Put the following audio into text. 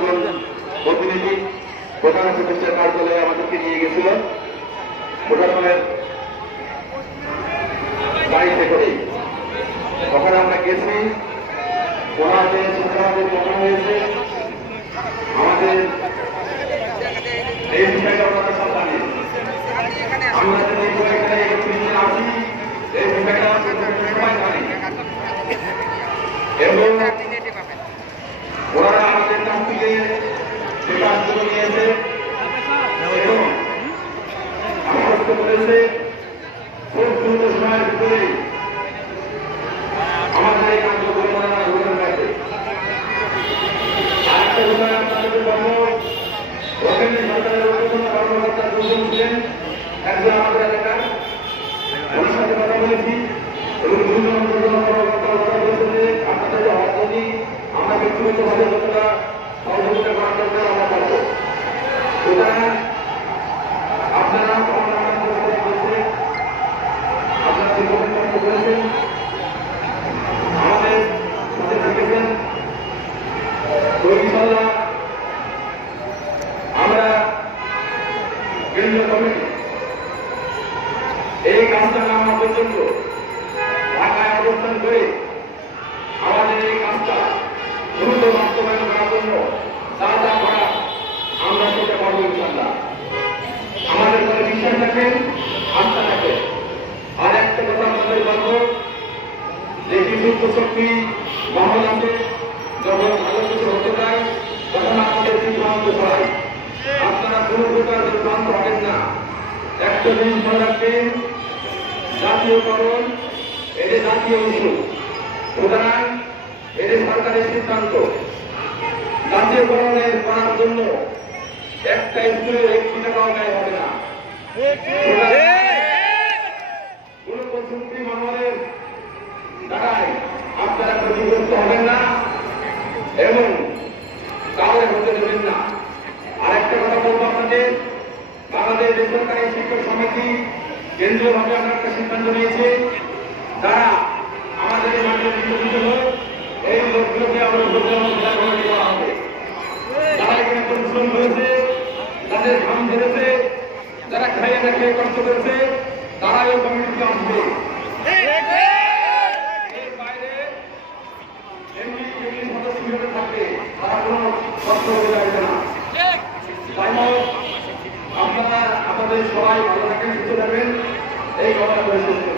একজন প্রতিনিধি প্রধান উপদেষ্টার কার্যালয়ে আমাদেরকে নিয়ে গেছিল প্রশাসনের গাড়িতে করেই। ওখানে আমরা গেছি, ওনাদের সাথে আমাদের কথা হয়েছে। আমাদের এই বিষয়টা ওনাদের সাথে জানি, আমরা যদি এখানে আসি এই বিষয়টা সবাই জানি এবং ওনারা আমাদের কাছ থেকে সে কাজগুলো নিয়েছে এবং আশ্বস্ত করেছে খুব দ্রুত সময়ের ভিতরে আমাদের এই কাজগুলো পরিমাণ গ্রহণ রাখবে। আরেকটা বিষয় আপনাদের বলব, ওখানে সরকারের ঊর্ধ্বতন কর্মকর্তা দুজন ছিলেন, একজন আমাদের এলাকার, ওনার সাথে কথা বলেছি এবং দুজন ঊর্ধ্বতন কর্মকর্তা কথা বলেছে যে আপনাদের যদি আমরা ব্যক্তিগতভাবে যতটা সহযোগিতা করার দরকার আমরা করবো। সুতরাং আপনারা আপনারা দীর্ঘদিন করেছেন, আমাদের সাথে থেকেছেন। তো ইনশাআল্লাহ আমরা কেন্দ্রীয় কমিটি এই কাজটা না হওয়া পর্যন্ত ঢাকায় অবস্থান করে আমাদের এই কাজটা দ্রুত বাস্তবায়ন করার জন্য যা যা করা আমরা সেটা করবো ইনশাআল্লাহ। আমাদের মনে বিশ্বাস রাখেন, আস্থা রাখেন। আর একটা কথা আপনাদের বলবো যে কিছু শক্তি মহল আছে, যখন ভালো কিছু হতে চায় তখন আমাদের বিভ্রান্ত হয়। আপনারা কোনো প্রকার বিভ্রান্ত হবেন না। একটা জিনিস মনে রাখবেন, জাতীয়করণ এটা জাতীয় ইস্যু, সুতরাং এটা সরকারের সিদ্ধান্ত। জাতীয়করণের করার জন্য একটা স্কুলের 1 টাকাও ব্যয় হবে না। কোন প্রযুক্তি মহলের দ্বারাই আপনারা ক্ষতিগ্রস্ত হবেন না এবং কাউকে হতে দেবেন না। আরেকটা কথা বলবো আপনাদের, বাংলাদেশ বেসরকারি শিক্ষক সমিতি কেন্দ্রীয়ভাবে আমরা একটা সিদ্ধান্ত নিয়েছে, তারা আমাদের এই মাঠে নির্বাচিত হয়ে এই লোকগুলোকে আমরা জেলা কমিটি করা হবে। যারা এখানে পরিশ্রম করেছে, যাদের ঘাম ধরেছে, যারা খাইয়ে না খেয়ে কষ্ট করেছে, তারা এই কমিটিতে আসবে। এর বাইরে এমনি সদস্য হিসেবে থাকবে, তারা কোনো কষ্ট হতে চাইবে না। তাই আপনারা আপনাদের সবাই ভালো থাকেন, সুস্থ থাকবেন, এই কথা বলেছেন।